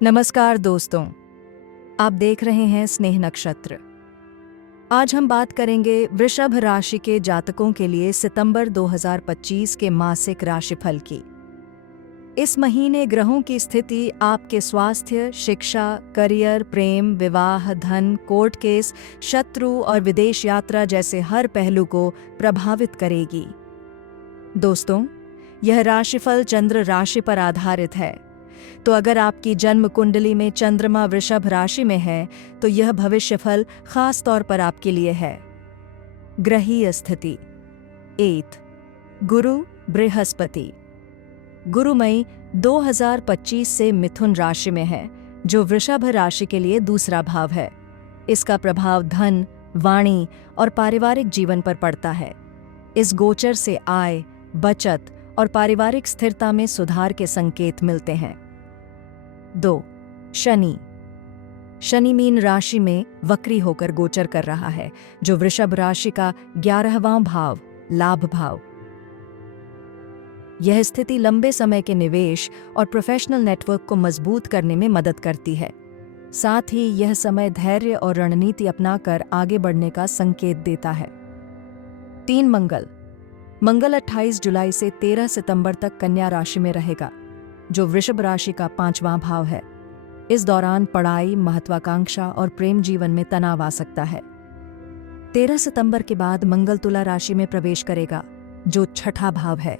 नमस्कार दोस्तों, आप देख रहे हैं स्नेह नक्षत्र। आज हम बात करेंगे वृषभ राशि के जातकों के लिए सितंबर 2025 के मासिक राशिफल की। इस महीने ग्रहों की स्थिति आपके स्वास्थ्य, शिक्षा, करियर, प्रेम, विवाह, धन, कोर्ट केस, शत्रु और विदेश यात्रा जैसे हर पहलू को प्रभावित करेगी। दोस्तों, यह राशिफल चंद्र राशि पर आधारित है, तो अगर आपकी जन्म कुंडली में चंद्रमा वृषभ राशि में है तो यह भविष्यफल खास तौर पर आपके लिए है। ग्रहीय स्थिति 8 गुरु बृहस्पति। गुरु मई 2025 से मिथुन राशि में है, जो वृषभ राशि के लिए दूसरा भाव है। इसका प्रभाव धन, वाणी और पारिवारिक जीवन पर पड़ता है। इस गोचर से आय, बचत और पारिवारिक स्थिरता में सुधार के संकेत मिलते हैं। 2 शनि मीन राशि में वक्री होकर गोचर कर रहा है, जो वृषभ राशि का 11वां भाव, लाभ भाव। यह स्थिति लंबे समय के निवेश और प्रोफेशनल नेटवर्क को मजबूत करने में मदद करती है। साथ ही यह समय धैर्य और रणनीति अपनाकर आगे बढ़ने का संकेत देता है। 3 मंगल 28 जुलाई से 13 सितंबर तक कन्या राशि में रहेगा, जो वृषभ राशि का 5वां भाव है। इस दौरान पढ़ाई, महत्वाकांक्षा और प्रेम जीवन में तनाव आ सकता है। 13 सितंबर के बाद मंगल तुला राशि में प्रवेश करेगा, जो 6ठा भाव है।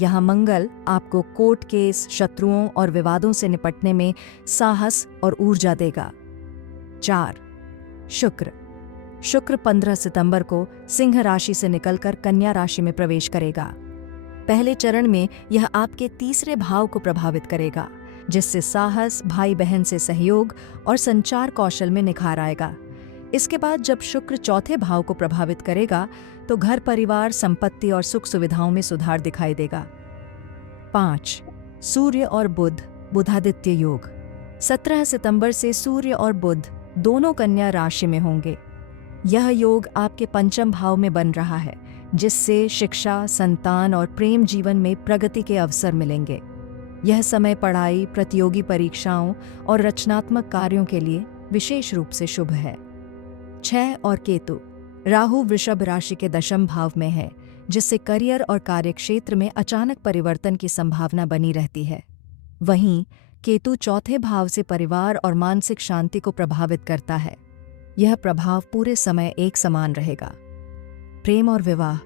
यहाँ मंगल आपको कोर्ट केस, शत्रुओं और विवादों से निपटने में साहस और ऊर्जा देगा। 4 शुक्र 15 सितंबर को सिंह राशि से निकलकर कन्या राशि में प्रवेश करेगा। पहले चरण में यह आपके तीसरे भाव को प्रभावित करेगा, जिससे साहस, भाई बहन से सहयोग और संचार कौशल में निखार आएगा। इसके बाद जब शुक्र चौथे भाव को प्रभावित करेगा तो घर परिवार, संपत्ति और सुख सुविधाओं में सुधार दिखाई देगा। 5 सूर्य और बुधादित्य योग। 17 सितंबर से सूर्य और बुध दोनों कन्या राशि में होंगे। यह योग आपके पंचम भाव में बन रहा है, जिससे शिक्षा, संतान और प्रेम जीवन में प्रगति के अवसर मिलेंगे। यह समय पढ़ाई, प्रतियोगी परीक्षाओं और रचनात्मक कार्यों के लिए विशेष रूप से शुभ है। 6 और केतु। राहु वृषभ राशि के 10वें भाव में है, जिससे करियर और कार्यक्षेत्र में अचानक परिवर्तन की संभावना बनी रहती है। वहीं केतु चौथे भाव से परिवार और मानसिक शांति को प्रभावित करता है। यह प्रभाव पूरे समय एक समान रहेगा। प्रेम और विवाह।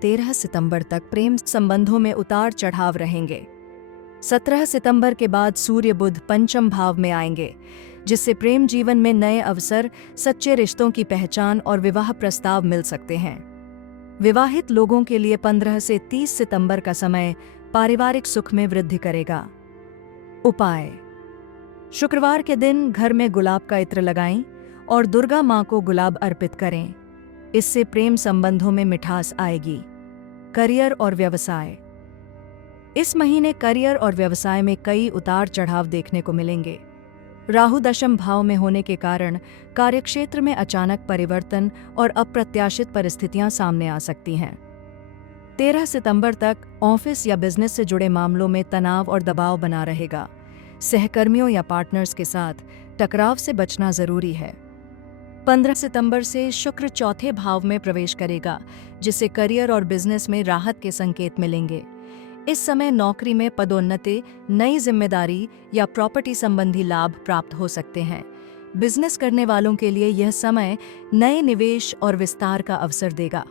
13 सितंबर तक प्रेम संबंधों में उतार चढ़ाव रहेंगे। 17 सितंबर के बाद सूर्य बुध पंचम भाव में आएंगे, जिससे प्रेम जीवन में नए अवसर, सच्चे रिश्तों की पहचान और विवाह प्रस्ताव मिल सकते हैं। विवाहित लोगों के लिए 15 से 30 सितंबर का समय पारिवारिक सुख में वृद्धि करेगा। उपाय। शुक्रवार के दिन घर में गुलाब का इत्र लगाएं और दुर्गा मां को गुलाब अर्पित करें। इससे प्रेम संबंधों में मिठास आएगी। करियर और व्यवसाय। इस महीने करियर और व्यवसाय में कई उतार चढ़ाव देखने को मिलेंगे। राहु 10वें भाव में होने के कारण कार्यक्षेत्र में अचानक परिवर्तन और अप्रत्याशित परिस्थितियां सामने आ सकती हैं। 13 सितंबर तक ऑफिस या बिजनेस से जुड़े मामलों में तनाव और दबाव बना रहेगा। सहकर्मियों या पार्टनर्स के साथ टकराव से बचना जरूरी है। 15 सितंबर से शुक्र चौथे भाव में प्रवेश करेगा, जिससे करियर और बिजनेस में राहत के संकेत मिलेंगे। इस समय नौकरी में पदोन्नति, नई जिम्मेदारी या प्रॉपर्टी संबंधी लाभ प्राप्त हो सकते हैं। बिजनेस करने वालों के लिए यह समय नए निवेश और विस्तार का अवसर देगा।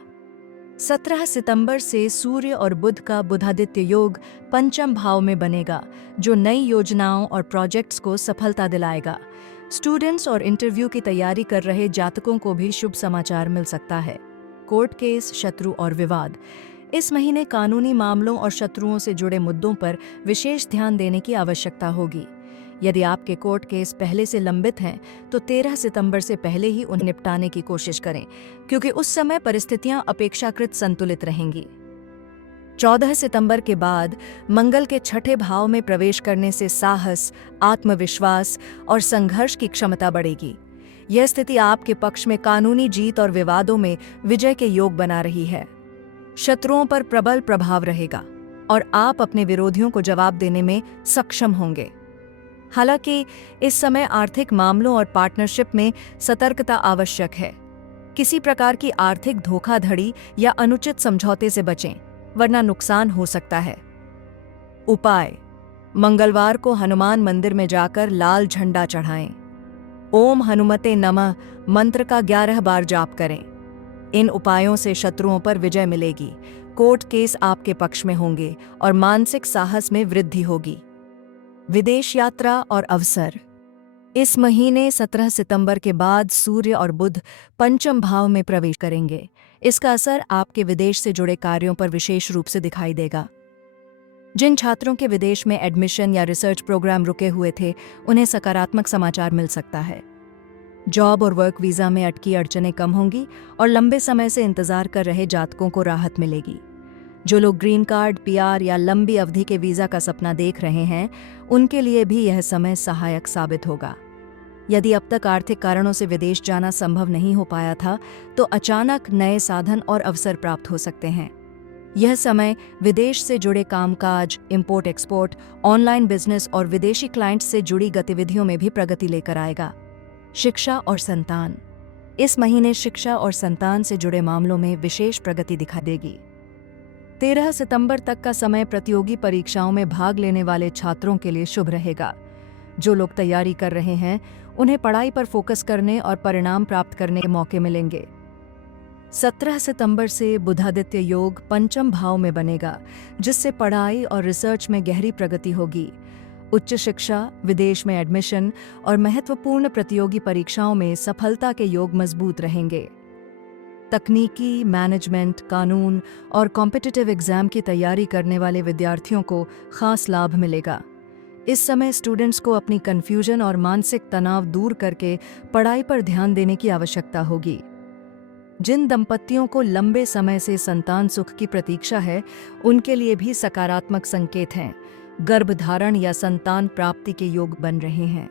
17 सितंबर से सूर्य और बुध का बुधादित्य योग पंचम भाव में बनेगा, जो नई योजनाओं और प्रोजेक्ट्स को सफलता दिलाएगा। स्टूडेंट्स और इंटरव्यू की तैयारी कर रहे जातकों को भी शुभ समाचार मिल सकता है। कोर्ट केस, शत्रु और विवाद। इस महीने कानूनी मामलों और शत्रुओं से जुड़े मुद्दों पर विशेष ध्यान देने की आवश्यकता होगी। यदि आपके कोर्ट केस पहले से लंबित हैं, तो 13 सितंबर से पहले ही उन्हें निपटाने की कोशिश करें, क्योंकि उस समय परिस्थितियां अपेक्षाकृत संतुलित रहेंगी। 14 सितंबर के बाद मंगल के 6ठे भाव में प्रवेश करने से साहस, आत्मविश्वास और संघर्ष की क्षमता बढ़ेगी। यह स्थिति आपके पक्ष में कानूनी जीत और विवादों में विजय के योग बना रही है। शत्रुओं पर प्रबल प्रभाव रहेगा और आप अपने विरोधियों को जवाब देने में सक्षम होंगे। हालांकि इस समय आर्थिक मामलों और पार्टनरशिप में सतर्कता आवश्यक है। किसी प्रकार की आर्थिक धोखाधड़ी या अनुचित समझौते से बचें, वरना नुकसान हो सकता है। उपाय: मंगलवार को हनुमान मंदिर में जाकर लाल झंडा चढ़ाएं। ओम हनुमते नमः मंत्र का 11 बार जाप करें। इन उपायों से शत्रुओं पर विजय मिलेगी, कोर्ट केस आपके पक्ष में होंगे और मानसिक साहस में वृद्धि होगी। विदेश यात्रा और अवसर: इस महीने 17 सितंबर के बाद सूर्य और बुध पंचम भाव में प्रवेश करेंगे। इसका असर आपके विदेश से जुड़े कार्यों पर विशेष रूप से दिखाई देगा। जिन छात्रों के विदेश में एडमिशन या रिसर्च प्रोग्राम रुके हुए थे, उन्हें सकारात्मक समाचार मिल सकता है। जॉब और वर्क वीज़ा में अटकी अड़चनें कम होंगी और लंबे समय से इंतजार कर रहे जातकों को राहत मिलेगी। जो लोग ग्रीन कार्ड, पीआर या लंबी अवधि के वीज़ा का सपना देख रहे हैं, उनके लिए भी यह समय सहायक साबित होगा। यदि अब तक आर्थिक कारणों से विदेश जाना संभव नहीं हो पाया था, तो अचानक नए साधन और अवसर प्राप्त हो सकते हैं। यह समय विदेश से जुड़े कामकाज, इंपोर्ट एक्सपोर्ट, ऑनलाइन बिजनेस और विदेशी क्लाइंट्स से जुड़ी गतिविधियों में भी प्रगति लेकर आएगा। शिक्षा और संतान: इस महीने शिक्षा और संतान से जुड़े मामलों में विशेष प्रगति दिखाई देगी। 13 सितंबर तक का समय प्रतियोगी परीक्षाओं में भाग लेने वाले छात्रों के लिए शुभ रहेगा। जो लोग तैयारी कर रहे हैं, उन्हें पढ़ाई पर फोकस करने और परिणाम प्राप्त करने के मौके मिलेंगे। 17 सितंबर से बुधादित्य योग पंचम भाव में बनेगा, जिससे पढ़ाई और रिसर्च में गहरी प्रगति होगी। उच्च शिक्षा, विदेश में एडमिशन और महत्वपूर्ण प्रतियोगी परीक्षाओं में सफलता के योग मजबूत रहेंगे। तकनीकी, मैनेजमेंट, कानून और कॉम्पिटिटिव एग्जाम की तैयारी करने वाले विद्यार्थियों को खास लाभ मिलेगा। इस समय स्टूडेंट्स को अपनी कन्फ्यूजन और मानसिक तनाव दूर करके पढ़ाई पर ध्यान देने की आवश्यकता होगी। जिन दंपतियों को लंबे समय से संतान सुख की प्रतीक्षा है, उनके लिए भी सकारात्मक संकेत हैं। गर्भधारण या संतान प्राप्ति के योग बन रहे हैं।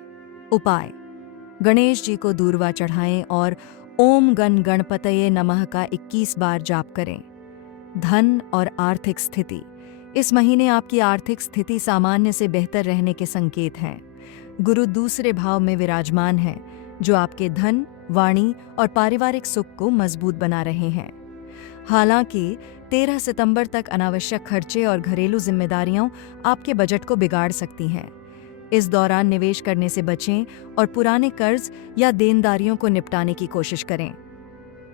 उपाय: गणेश जी को दूर्वा चढ़ाएं और ओम गण गणपतये नमः का 21 बार जाप करें। धन और आर्थिक स्थिति: इस महीने आपकी आर्थिक स्थिति सामान्य से बेहतर रहने के संकेत हैं। गुरु दूसरे भाव में विराजमान हैं, जो आपके धन, वाणी और पारिवारिक सुख को मजबूत बना रहे हैं। हालांकि 13 सितंबर तक अनावश्यक खर्चे और घरेलू जिम्मेदारियां आपके बजट को बिगाड़ सकती हैं। इस दौरान निवेश करने से बचें और पुराने कर्ज या देनदारियों को निपटाने की कोशिश करें।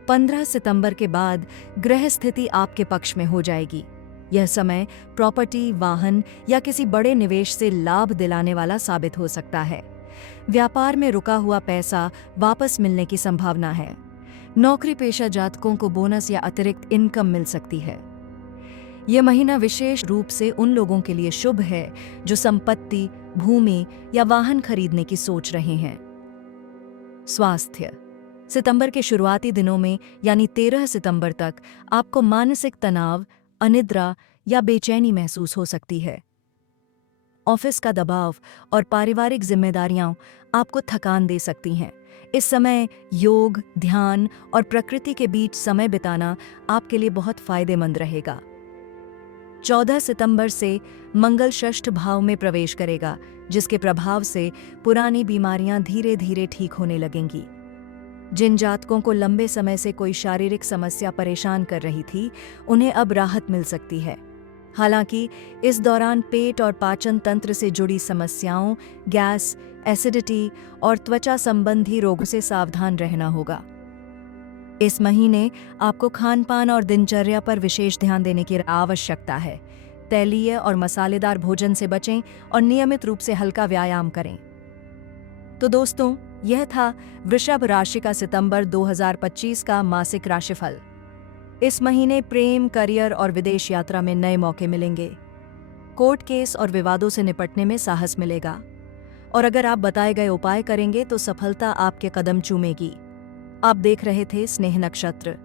15 सितंबर के बाद ग्रह स्थिति आपके पक्ष में हो जाएगी। यह समय प्रॉपर्टी, वाहन या किसी बड़े निवेश से लाभ दिलाने वाला साबित हो सकता है। व्यापार में रुका हुआ पैसा वापस मिलने की संभावना है। नौकरी पेशा जातकों को बोनस या अतिरिक्त इनकम मिल सकती है। यह महीना विशेष रूप से उन लोगों के लिए शुभ है जो संपत्ति, भूमि या वाहन खरीदने की सोच रहे हैं। स्वास्थ्य: सितंबर के शुरुआती दिनों में यानी 13 सितंबर तक आपको मानसिक तनाव, अनिद्रा या बेचैनी महसूस हो सकती है। ऑफिस का दबाव और पारिवारिक जिम्मेदारियां आपको थकान दे सकती हैं। इस समय योग, ध्यान और प्रकृति के बीच समय बिताना आपके लिए बहुत फायदेमंद रहेगा। 14 सितंबर से मंगल षष्ठ भाव में प्रवेश करेगा, जिसके प्रभाव से पुरानी बीमारियां धीरे धीरे ठीक होने लगेंगी। जिन जातकों को लंबे समय से कोई शारीरिक समस्या परेशान कर रही थी, उन्हें अब राहत मिल सकती है। हालांकि इस दौरान पेट और पाचन तंत्र से जुड़ी समस्याओं, गैस, एसिडिटी और त्वचा संबंधी रोगों से सावधान रहना होगा। इस महीने आपको खान-पान और दिनचर्या पर विशेष ध्यान देने की आवश्यकता है। तैलीय और मसालेदार भोजन से बचें और नियमित रूप से हल्का व्यायाम करें। तो दोस्तों, यह था वृषभ राशि का सितंबर 2025 का मासिक राशिफल। इस महीने प्रेम, करियर और विदेश यात्रा में नए मौके मिलेंगे। कोर्ट केस और विवादों से निपटने में साहस मिलेगा। और अगर आप बताए गए उपाय करेंगे तो सफलता आपके कदम चूमेगी। आप देख रहे थे स्नेह नक्षत्र।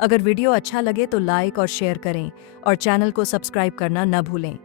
अगर वीडियो अच्छा लगे तो लाइक और शेयर करें और चैनल को सब्सक्राइब करना न भूलें।